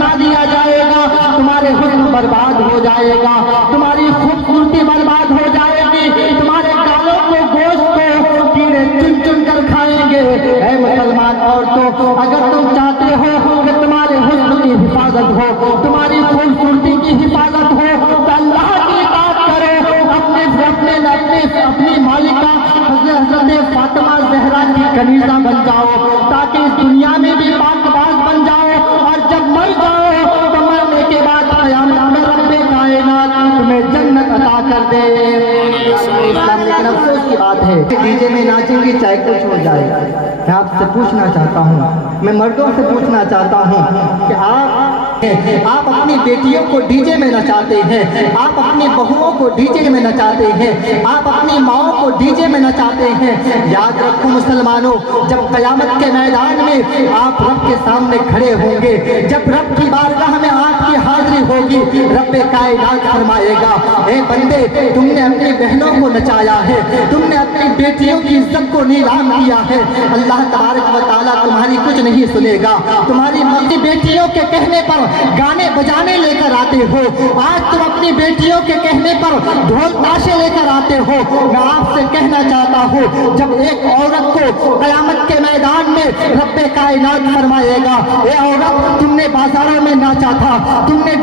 दफना दिया जाएगा, तुम्हारे हुस्न बर्बाद हो जाएगा, तुम्हारी खूबसूरती बर्बाद हो जाएगी, तुम्हारे गालों को गोश्त को कीड़े चुन चुन कर खाएंगे। ऐ मुसलमान औरतों, अगर तुम चाहते हो कि तुम्हारे हुस्न की हिफाजत हो, तुम्हारी खूबसूरती की हिफाजत हो, तो अल्लाह की इताअत करो, अपनी मालिका हज़रत फातिमा ज़हरा की कनीज़ा बन जाओ, ताकि इस दुनिया में भी पाकबाज बन जाओ, और जब मर जाओ तो मरने के बाद क़यामत में रब्बे कायनात तुम्हें जन्नत अता कर दे। लेकिन अफसोस की बात है, डीजे में नाचेंगे चाहे कुछ हो जाए। मैं आपसे पूछना चाहता हूँ, मैं मर्दों से पूछना चाहता हूँ कि आप अपनी बेटियों को डीजे में नचाते हैं, आप अपनी बहुओं को डीजे में नचाते हैं, आप अपनी माओं को डीजे में नचाते हैं। याद रखो मुसलमानों, जब क़यामत के मैदान में आप रब के सामने खड़े होंगे, जब रब की बारगाह में आपकी हाजिरी होगी, रब कायनात फरमाएगा, ए बंदे, तुमने अपनी बहनों को नचाया है, तुमने अपनी बेटियों की इज्जत को नीलाम किया है, अल्लाह तबारक व तआला तुम्हारी कुछ नहीं सुनेगा। तुम्हारी मर्दी बेटियों के कहने पर गाने बजाने लेकर आते हो, आज तुम अपनी बेटियों के कहने पर ढोल ताशे लेकर आते हो। मैं आपसे कहना चाहता हूँ, जब एक औरत को क़यामत के मैदान में रब्बे कायनात फरमाएगा, ए औरत, तुमने बाजारों में नाचा था, तुमने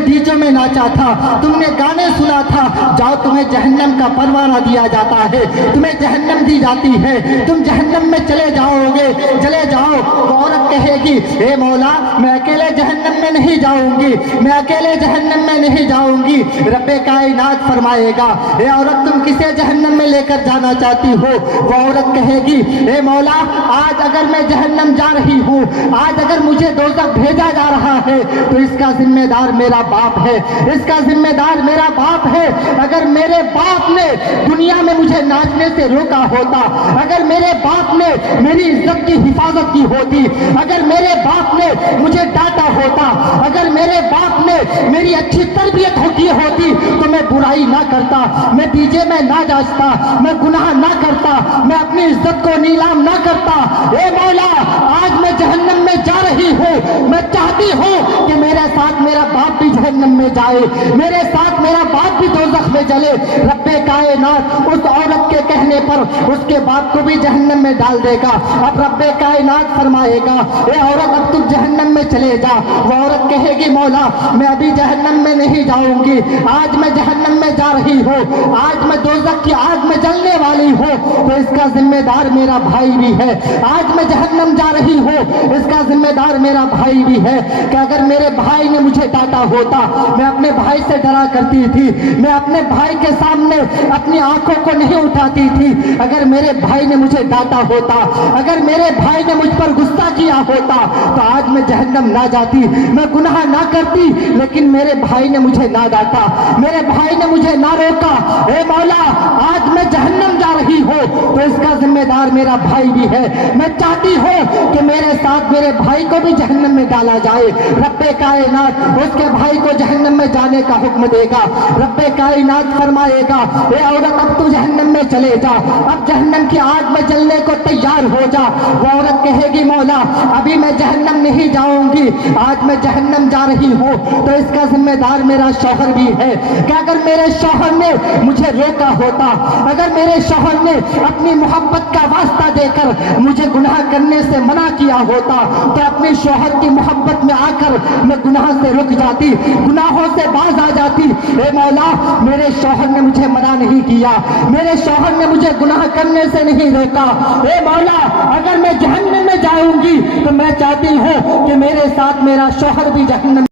डीजों में नाचा था, तुमने गाने सुना था, जाओ तुम्हें जहन्नम का परवाना दिया जाता है, तुम्हें जहन्नम दी जाती है, तुम जहन्नम में चले जाओगे, चले जाओ। तो औरत कहेगी, ए मौला, मैं अकेले जहन्नम में नहीं जाऊंगी, मैं अकेले जहन्नम में नहीं जाऊंगी। रब्बे कायनात फरमाएगा, ए औरत, तुम किसे जहन्नम में लेकर जाना चाहती हो? वो औरत कहेगी, ए मौला, आज अगर मैं जहन्नम जा रही हूँ, आज अगर मुझे दोज़ख भेजा जा रहा है, तो इसका जिम्मेदार मेरा बाप है, इसका जिम्मेदार मेरा बाप है। अगर मेरे बाप ने दुनिया में मुझे नाचने से रोका होता, अगर मेरे बाप ने मेरी इज्जत की हिफाजत की होती, अगर मेरे बाप ने मुझे डांटा होता, अगर मेरे बाप ने मेरी अच्छी तरबियत की होती, तो मैं बुराई ना करता, मैं डीजे में ना नाचता, मैं गुनाह ना करता, मैं अपनी इज्जत को नीलाम ना करता। ए मौला, आज मैं जहन्नम में जा रही हूँ, मैं चाहती हूँ कि मेरे साथ मेरा बाप भी जहन्नम में जाए, मेरे साथ मेरा बाप भी दोज़ख में जले। रब्बे कायनात उस औरत के कहने पर उसके बाप को भी जहन्नम में डाल देगा। अब रब्बे कायनात फरमाएगा, ए औरत, अब तुम जहन्नम में चले जा। वो औरत कहेगी, मौला, मैं अभी जहन्नम में नहीं जाऊंगी, आज मैं जहन्नम में जा रही हूँ, आज मैं दोज़ख की आग में जलने वाली हूँ, तो इसका जिम्मेदार मेरा भाई भी है। आज मैं जहन्नम जा रही हूँ, इसका जिम्मेदार मेरा भाई भी है। कि अगर मेरे भाई ने मुझे डांटा होता, मैं अपने भाई से डरा करती थी, मैं अपने भाई के सामने अपनी आंखों को नहीं उठाती थी। अगर मेरे भाई ने मुझे डांटा होता, अगर मेरे भाई ने मुझ पर गुस्सा किया होता, तो आज मैं जहन्नम ना जाती, मैं गुनाह ना करती। लेकिन मेरे भाई ने मुझे ना डांटा, मेरे भाई ने मुझे ना रोका। ए मौला, आज मैं जहन्नम जा रही हूँ, तो इसका जिम्मेदार मेरा भाई भी है। मैं चाहती हूँ कि मेरे साथ मेरे भाई को भी जहन्नम में डाला जाए। रब्बे कायनात उसके भाई को जहन्नम में जाने का हुक्म देगा। रब्बे कायनात फरमाएगा, ए औरत, अब तू जहन्नम में चले जा, अब जहन्नम की आग में जलने को तैयार हो जा। वो औरत कहेगी, मौला, अभी मैं जहन्नम नहीं जाऊंगी, आज मैं जहन्नम जा रही हूँ, तो इसका जिम्मेदार मेरा शौहर भी है। कि अगर मेरे शौहर ने मुझे रोका होता, अगर मेरे शौहर ने अपनी मोहब्बत का वास्ता देकर मुझे गुनाह करने से मना किया होता, तो अपने शौहर की मोहब्बत में आकर मैं गुनाह से रुक जाती, गुनाहों से बाज आ जाती। ए मौला, मेरे शौहर ने मुझे मना नहीं किया, मेरे शौहर ने मुझे गुनाह करने से नहीं रोका। ए मौला, अगर मैं जहन्नम में जाऊंगी, तो मैं चाहती हूँ कि मेरे साथ मेरा शौहर भी जहन्नम